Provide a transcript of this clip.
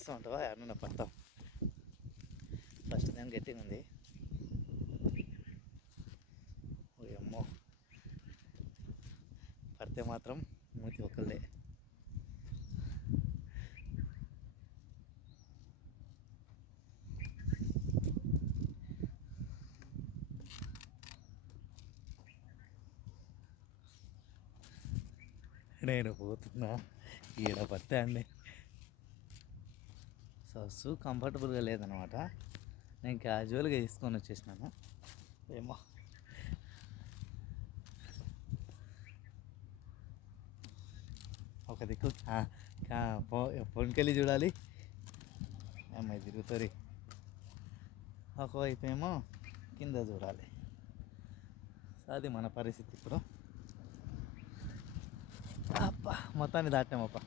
పరుస్తూ ఉంటావా ఎవరన్నా పడతాం. ఫస్ట్ దాని గట్టిగా ఉంది. ఓ అమ్మో, పడితే మాత్రం మూతి ఒకళ్ళే. నేను పోతున్నా, ఈడ పడితే అండి సో కంఫర్టబుల్గా లేదనమాట. నేను క్యాజువల్గా తీసుకొని వచ్చేసినాను. ఏమో ఒక దిక్కు పొంకెళ్ళి చూడాలి, అమ్మాయి తిరుగుతుంది. ఒకవైపు ఏమో కింద చూడాలి. అది మన పరిస్థితి ఇప్పుడు. అబ్బా, మొత్తాన్ని దాటామప్ప.